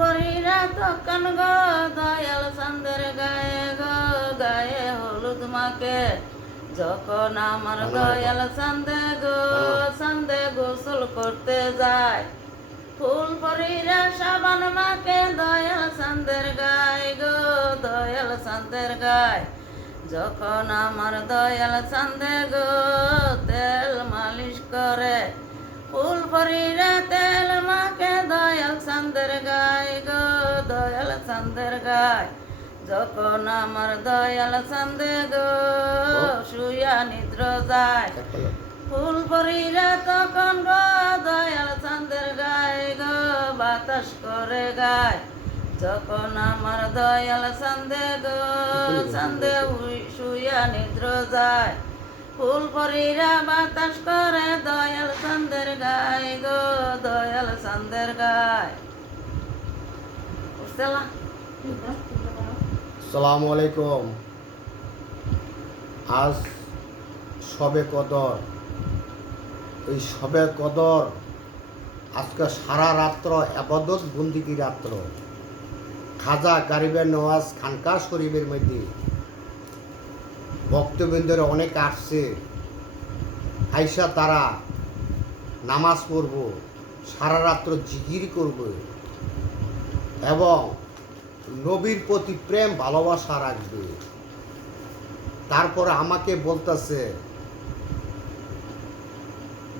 বরিরা তখন গো দয়াল চান্দের গায়ে গো গায়ে হলুদ মাকে যখন আমার দয়াল চান্দে গো চান্দে গোসল করতে যায়। ফুল পরিরা সাবান মাকে দয়াল চান্দের গায়ে গো দয়াল চান্দের গায়ে। যখন আমার দয়াল চান্দে গো তেল মালিশ করে ফুল পরিরা তেল মাকে দয়াল চান্দের গায়ে। দয়াল চান্দের গায়, যখন আমার দয়াল চান্দে গো শুয়া নিদ্র যায়। ফুল পরিরা তখন গো দয়াল চান্দের গায়ে গো বাতাস করে গায়। যখন আমার দয়াল চান্দে গো চান্দে শুইয়া নিদ্র যায়। ফুল পরিরা বাতাস করে দয়াল চান্দের গায়ে গো দয়াল চান্দের গায়ে। সালাম আজ সবে কদর। এই সবে কদর আজকে সারা রাত্র আবাদত বন্দিকি রাত্র। খাজা গারিবের নওয়াজ খানকা শরীফের মধ্যে। ভক্তবৃন্দের অনেক আসছে। আইসা তারা নামাজ পড়ব, সারা রাত্র জিগির করবে। এবং নবীর প্রতি প্রেম ভালোবাসা রাখবে। তারপরে আমাকে বলতেছে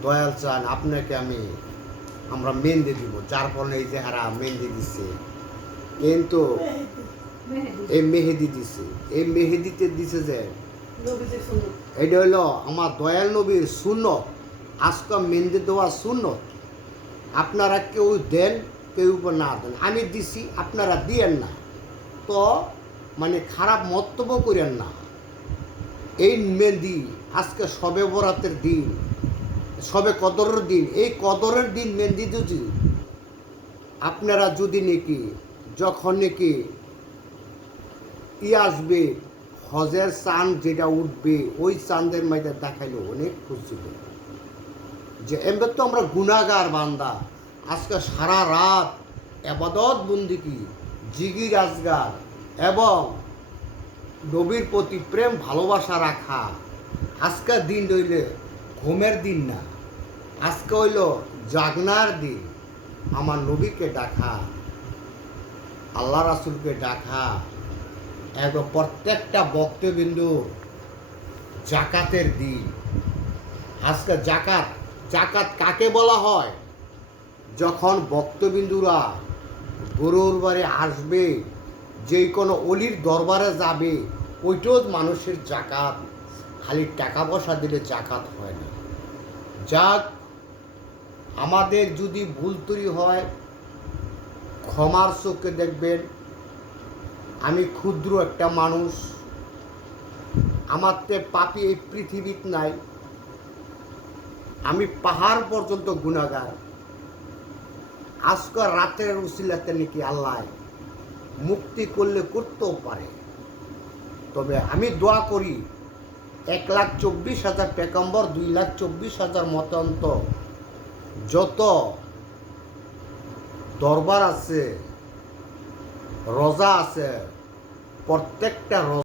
দয়াল চান আপনাকে আমি আমরা মেহেন্দি দিব। যার ফলে এই যে হারা মেহেন্দি দিচ্ছে কিন্তু এই মেহেদি দিছে। এই মেহেদিতে দিছে যে এটা হলো আমার দয়াল নবীর শূন্য আজকে মেহেন্দি দেওয়া শূন্য আপনারা কেউ দেন কেউ না দেন। আমি দিছি, আপনারা দিয়েন না। তো মানে খারাপ মন্তব্য করেন না। এই মেহেন্দি আজকে সবে বরাতের দিন, সবে কদরের দিন। এই কদরের দিন মেহেন্দি যদি আপনারা যদি নাকি, যখন নাকি ই আসবে, হজের চাঁদ যেটা উঠবে, ওই চাঁদের মধ্যে দেখাইলে অনেক খুশি যে এবার তো আমরা গুণাগার বান্দা। আজকে সারা রাত এবাদত বন্দিকি জিগির আজগার এবং নবীর প্রতি প্রেম, ভালোবাসা রাখা। আজকে দিন রইলে ঘুমের দিন না। আজকে হইল জাগনার দিন। আমার নবীকে ডাকা, আল্লাহ রাসুলকে ডাকা, এবং প্রত্যেকটা বক্তবিন্দু জাকাতের দিন। আজকে জাকাত জাকাত কাকে বলা হয়? যখন বক্তবিন্দুরা গরুর বারে আসবে যে কোনো অলির দরবারে যাবে ওইটাও মানুষের জাকাত, খালি টাকা পয়সা দিলে জাকাত হয় না। যাক, আমাদের যদি ভুল তৈরি হয়, ক্ষমার চোখে দেখবেন, আমি ক্ষুদ্র একটা মানুষ আমার তে পাপি এই পৃথিবীত নাই, আমি পাহাড় পর্যন্ত গুণাগার। আজকাল রাতের উসিলাতে নাকি আল্লাহ মুক্তি করলে করতেও পারে। তবে আমি দোয়া করি, এক লাখ চব্বিশ হাজার পেকম্বর দুই লাখ চব্বিশ হাজার মতান্ত যত দরবার আছে, রজা আছে, প্রত্যেকটা